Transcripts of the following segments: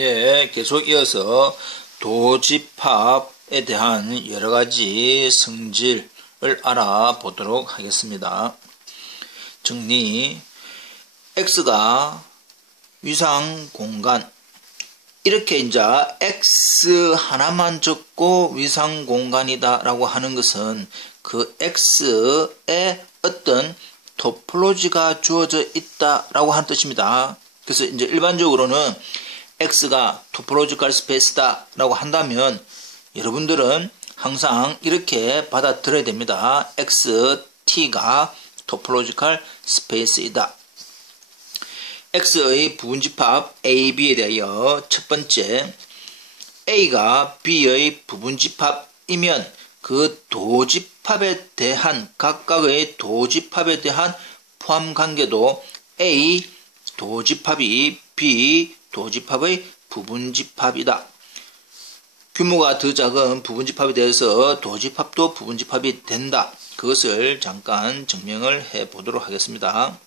예, 계속 이어서 도집합에 대한 여러가지 성질을 알아보도록 하겠습니다. 정리. X가 위상 공간. 이렇게 이제 X 하나만 적고 위상 공간이다 라고 하는 것은 그 X에 어떤 토폴로지가 주어져 있다 라고 하는 뜻입니다. 그래서 이제 일반적으로는 X가 토폴로지컬 스페이스다 라고 한다면 여러분들은 항상 이렇게 받아들여야 됩니다. XT가 토폴로지컬 스페이스이다. X의 부분집합 A, B에 대하여 첫 번째, A가 B의 부분집합이면 그 도집합에 대한 각각의 도집합에 대한 포함관계도 A 도집합이 B 도집합의 부분집합이다. 규모가 더 작은 부분집합에 대해서 도집합도 부분집합이 된다. 그것을 잠깐 증명을 해 보도록 하겠습니다.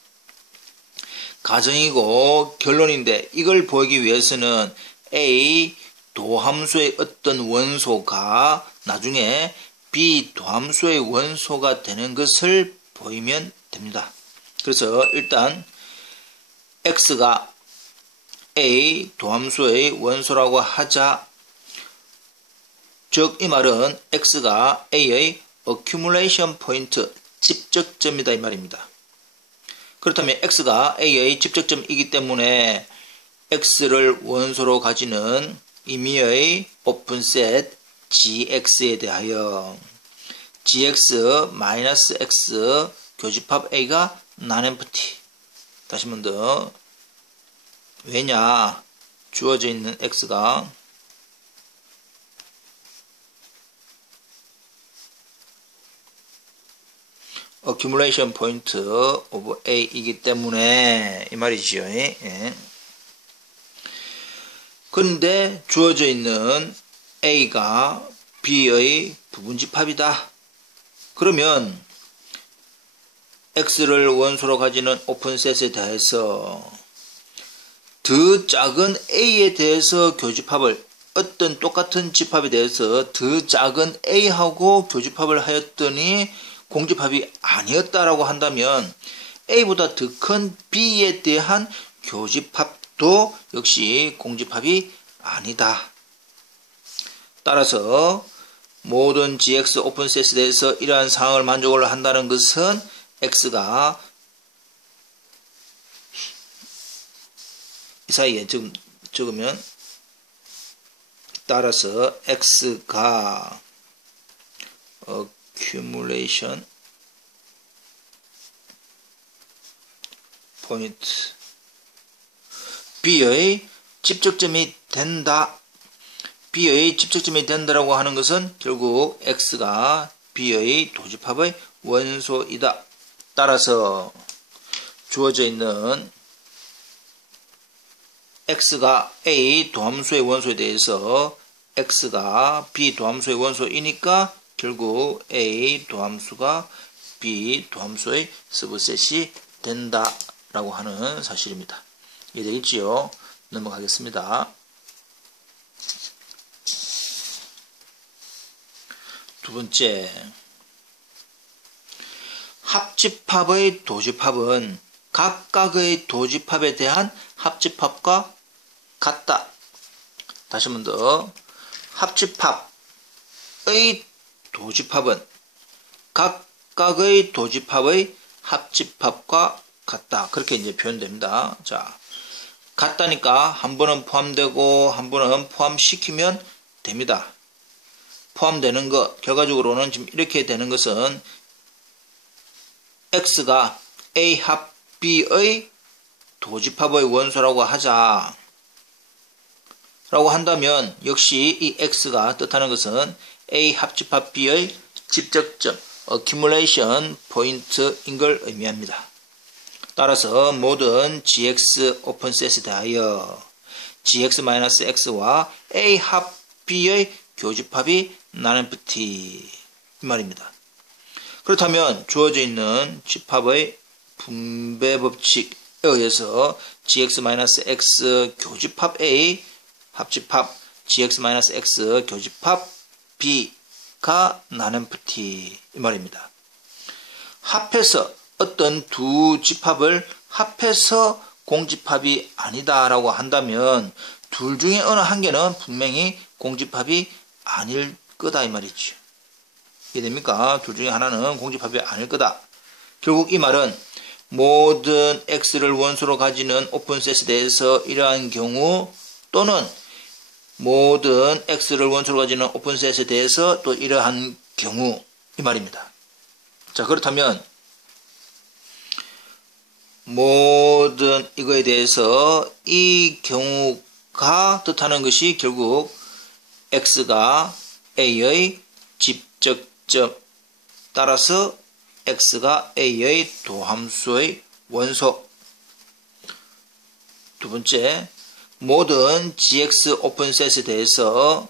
가정이고 결론인데 이걸 보이기 위해서는 A 도함수의 어떤 원소가 나중에 B 도함수의 원소가 되는 것을 보이면 됩니다. 그래서 일단 X가 A 도함수의 원소라고 하자. 즉 이 말은 X가 A의 accumulation point 집적점이다 이 말입니다. 그렇다면 X가 A의 집적점이기 때문에 X를 원소로 가지는 임의의 오픈셋 GX에 대하여 GX-X 교집합 A가 non-empty. 다시 한 번 더. 왜냐? 주어져 있는 X가 accumulation point of A이기 때문에 이 말이죠. 예. 그런데 주어져 있는 A가 B의 부분집합이다. 그러면 X를 원소로 가지는 오픈셋에 대해서 더 작은 A에 대해서 교집합을 어떤 똑같은 집합에 대해서 더 작은 A하고 교집합을 하였더니 공집합이 아니었다라고 한다면 A보다 더 큰 B에 대한 교집합도 역시 공집합이 아니다. 따라서 모든 GX 오픈셋에 대해서 이러한 상황을 만족을 한다는 것은 X가 이 사이에 지금 적으면 따라서 X가 accumulation point B의 집적점이 된다. B의 집적점이 된다라고 하는 것은 결국 X가 B의 도집합의 원소이다. 따라서 주어져 있는 X가 A 도함수의 원소에 대해서 X가 B 도함수의 원소이니까 결국 A 도함수가 B 도함수의 서브셋이 된다라고 하는 사실입니다. 이해되겠지요? 넘어가겠습니다. 두 번째, 합집합의 도집합은 각각의 도집합에 대한 합집합과 같다. 다시 한 번 더. 합집합의 도집합은 각각의 도집합의 합집합과 같다. 그렇게 이제 표현됩니다. 자, 같다니까 한 번은 포함되고 한 번은 포함시키면 됩니다. 포함되는 것, 결과적으로는 지금 이렇게 되는 것은 X가 A 합 B의 도집합의 원소라고 하자. 라고 한다면 역시 이 X가 뜻하는 것은 A 합집합 B의 집적점, accumulation point인 걸 의미합니다. 따라서 모든 GX 오픈셋에 대하여 GX-X와 A 합 B의 교집합이 non-empty 이 말입니다. 그렇다면 주어져 있는 집합의 분배 법칙에 의해서 GX-X 교집합 A 합집합 gx-x 교집합 b가 non-empty 이 말입니다. 합해서 어떤 두 집합을 합해서 공집합이 아니다 라고 한다면 둘 중에 어느 한 개는 분명히 공집합이 아닐 거다 이 말이죠. 이해됩니까? 둘 중에 하나는 공집합이 아닐 거다. 결국 이 말은 모든 x를 원소로 가지는 오픈셋에 대해서 이러한 경우 또는 모든 x를 원소로 가지는 오픈셋에 대해서 또 이러한 경우 이 말입니다. 자, 그렇다면 모든 이거에 대해서 이 경우가 뜻하는 것이 결국 x가 a의 집적점 따라서 x가 a의 도함수의 원소. 두 번째, 모든 gx 오픈셋에 대해서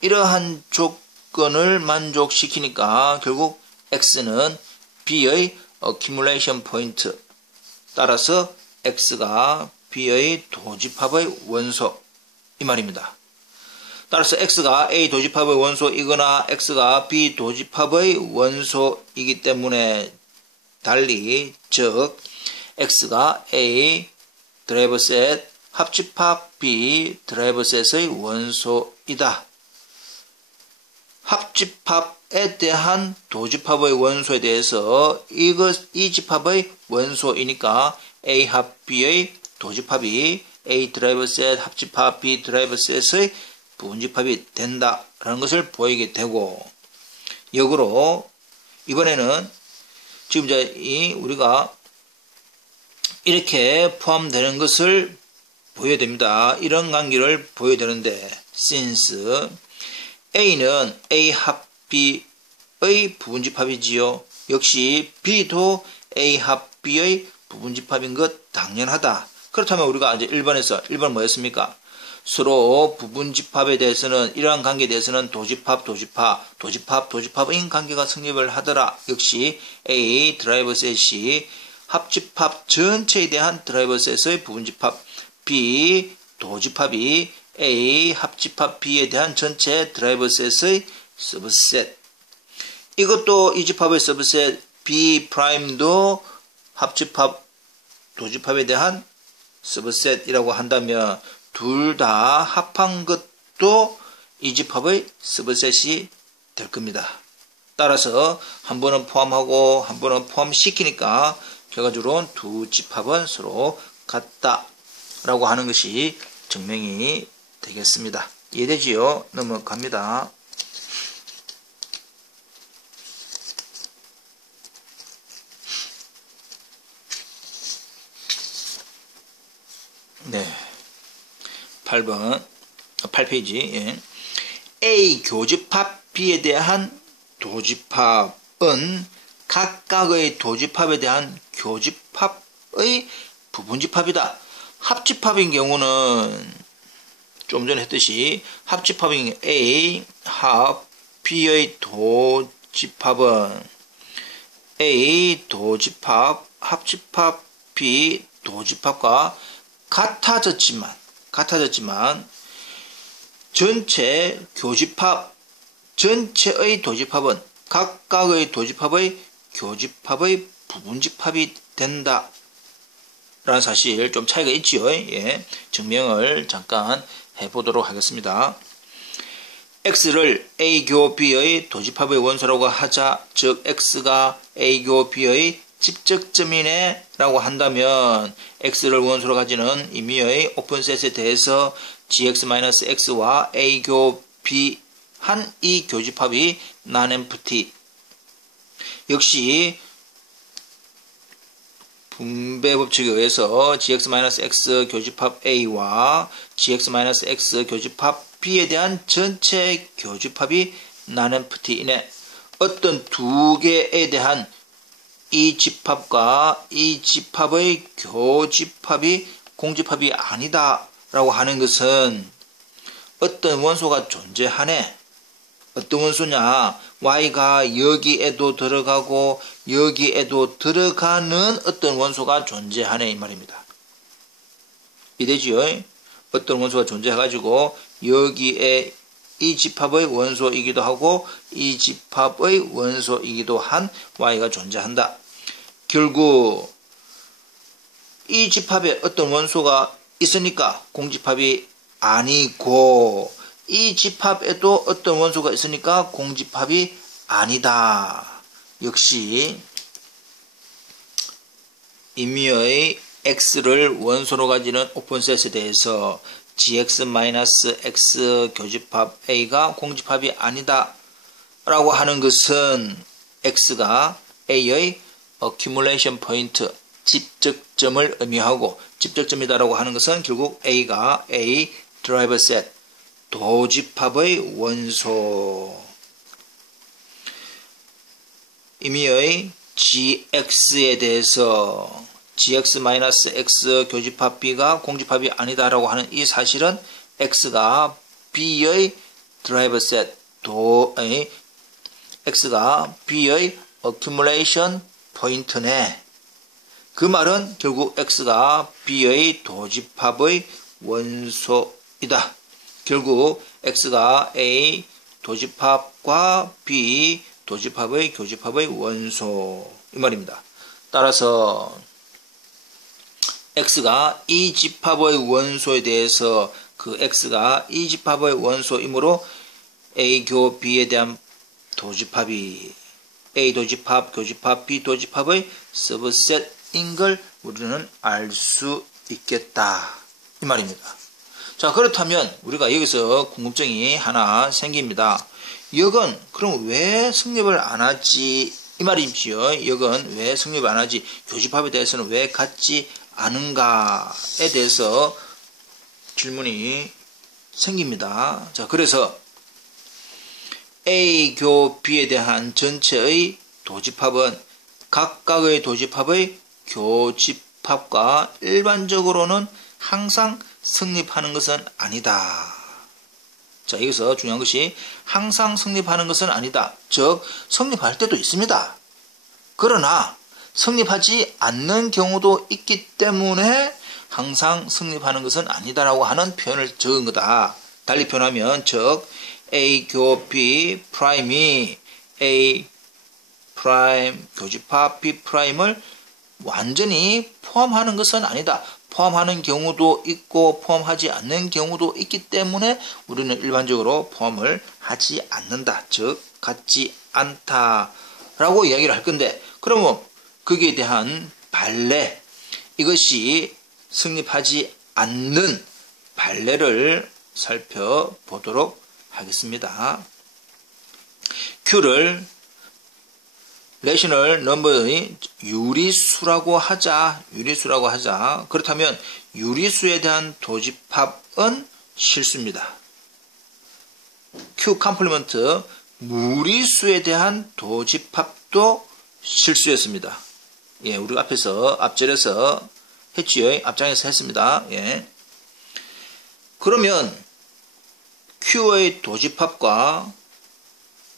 이러한 조건을 만족시키니까 결국 x는 b의 accumulation point 따라서 x가 b의 도집합의 원소 이 말입니다. 따라서 x가 a 도집합의 원소이거나 x가 b 도집합의 원소이기 때문에 달리 즉 x가 a 드라이버셋 합집합 b 드라이버셋의 원소이다. 합집합에 대한 도집합의 원소에 대해서 이 집합의 원소이니까 a 합 b의 도집합이 a 드라이버셋 합집합 b 드라이버셋의 부분집합이 된다라는 것을 보이게 되고, 역으로 이번에는 지금 이제 우리가 이렇게 포함되는 것을 보여야 됩니다. 이런 관계를 보여야 되는데 since A는 A 합 B의 부분집합이지요. 역시 B도 A 합 B의 부분집합인 것 당연하다. 그렇다면 우리가 이제 1번 뭐였습니까? 서로 부분집합에 대해서는 이러한 관계에 대해서는 도집합인 관계가 성립을 하더라. 역시 A 드라이버셋이 합집합 전체에 대한 드라이버셋의 부분집합, B 도집합이 A 합집합 B에 대한 전체 드라이버셋의 서브셋. 이것도 이 집합의 서브셋 B 프라임도 합집합 도집합에 대한 서브셋이라고 한다면 둘 다 합한 것도 이 집합의 서브셋이 될 겁니다. 따라서 한 번은 포함하고 한 번은 포함시키니까 결과적으로는 두 집합은 서로 같다라고 하는 것이 증명이 되겠습니다. 이해되지요? 넘어갑니다. 네. 8페이지. 예. A 교집합 B에 대한 도집합은 각각의 도집합에 대한 교집합의 부분집합이다. 합집합인 경우는 좀 전에 했듯이 합집합인 A 합 B의 도집합은 A 도집합 합집합 B 도집합과 같아졌지만 전체 교집합 전체의 도집합은 각각의 도집합의 교집합의 부분집합이 된다 라는 사실 좀 차이가 있지요. 예, 증명을 잠깐 해보도록 하겠습니다. x를 a교 b의 도집합의 원소라고 하자, 즉 x가 a교 b의 집적점이네 라고 한다면 x를 원소로 가지는 임의의 오픈셋에 대해서 gx-x와 a교 b 한 이 교집합이 non-empty. 역시 분배 법칙에 의해서 gx-x 교집합 a와 gx-x 교집합 b에 대한 전체 교집합이 non-empty이네. 어떤 두 개에 대한 이 집합과 이 집합의 교집합이 공집합이 아니다 라고 하는 것은 어떤 원소가 존재하네. 어떤 원소냐? y가 여기에도 들어가고 여기에도 들어가는 어떤 원소가 존재하네 이 말입니다. 되지요. 어떤 원소가 존재해가지고 여기에 이 집합의 원소이기도 하고 이 집합의 원소이기도 한 Y가 존재한다. 결국 이 집합에 어떤 원소가 있으니까 공집합이 아니고 이 집합에도 어떤 원소가 있으니까 공집합이 아니다. 역시 임의의 X를 원소로 가지는 오픈셋에 대해서 GX-X 교집합 A가 공집합이 아니다 라고 하는 것은 X가 A의 accumulation point 집적점을 의미하고 집적점이다라고 하는 것은 결국 A가 A driver set 도집합의 원소 임의의 GX에 대해서 GX-X 교집합 B가 공집합이 아니다라고 하는 이 사실은 X가 B의 드라이버 셋 X가 B의 accumulation 포인트네. 그 말은 결국 X가 B의 도집합의 원소이다. 결국 X가 A 도집합과 B 도집합의 교집합의 원소 이 말입니다. 따라서 X가 이 집합의 원소에 대해서 그 X가 이 집합의 원소이므로 A 교 B에 대한 도집합이 A 도집합, 교집합, B 도집합의 서브셋인 걸 우리는 알 수 있겠다. 이 말입니다. 자, 그렇다면 우리가 여기서 궁금증이 하나 생깁니다. 역은 그럼 왜 성립을 안 하지? 이 말이지요. 역은 왜 성립을 안 하지? 교집합에 대해서는 왜 갖지 않은가에 대해서 질문이 생깁니다. 자, 그래서 A 교 B에 대한 전체의 도집합은 각각의 도집합의 교집합과 일반적으로는 항상 성립하는 것은 아니다. 자, 여기서 중요한 것이 항상 성립하는 것은 아니다. 즉, 성립할 때도 있습니다. 그러나 성립하지 않는 경우도 있기 때문에 항상 성립하는 것은 아니다라고 하는 표현을 적은 거다. 달리 표현하면 즉 A 교 B 프라임이 A 프라임 교집합 B 프라임을 완전히 포함하는 것은 아니다. 포함하는 경우도 있고 포함하지 않는 경우도 있기 때문에 우리는 일반적으로 포함을 하지 않는다. 즉 갖지 않다라고 이야기를 할 건데 그러면 거기에 대한 발례 이것이 성립하지 않는 발례를 살펴보도록 하겠습니다. Q를 레셔널 넘버의 유리수라고 하자. 그렇다면 유리수에 대한 도집합은 실수입니다. Q 컴플리먼트 무리수에 대한 도집합도 실수였습니다. 예, 우리 앞에서 앞절에서 했지요. 앞장에서 했습니다. 예. 그러면 Q의 도집합과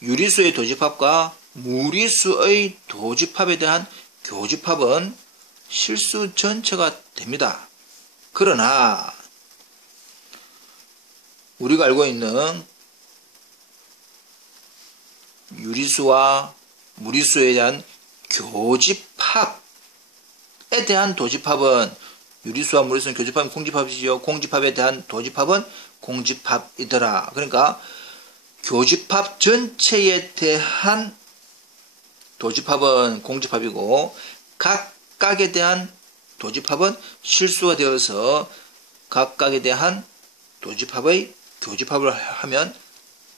유리수의 도집합과 무리수의 도집합에 대한 교집합은 실수 전체가 됩니다. 그러나 우리가 알고 있는 유리수와 무리수에 대한 교집합에 대한 도집합은 유리수와 무리수는 교집합은 공집합이지요. 공집합에 대한 도집합은 공집합이더라. 그러니까 교집합 전체에 대한 도집합은 공집합이고 각각에 대한 도집합은 실수가 되어서 각각에 대한 도집합의 교집합을 하면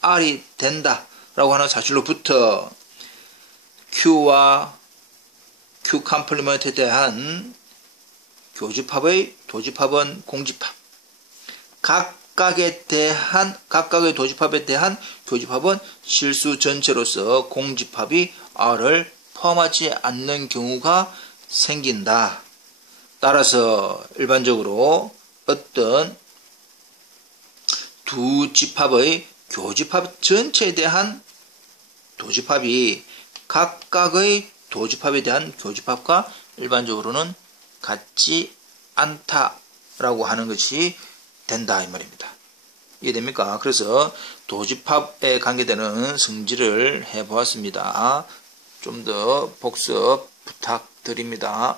R이 된다라고 하는 사실로부터 Q와 Q 컴플리먼트에 대한 교집합의 도집합은 공집합 각각의 도집합에 대한 교집합은 실수 전체로서 공집합이 R을 포함하지 않는 경우가 생긴다. 따라서 일반적으로 어떤 두 집합의 교집합 전체에 대한 도집합이 각각의 도집합에 대한 교집합과 일반적으로는 같지 않다 라고 하는 것이 된다 이 말입니다. 이해됩니까? 그래서 도집합에 관계되는 성질을 해보았습니다. 좀 더 복습 부탁드립니다.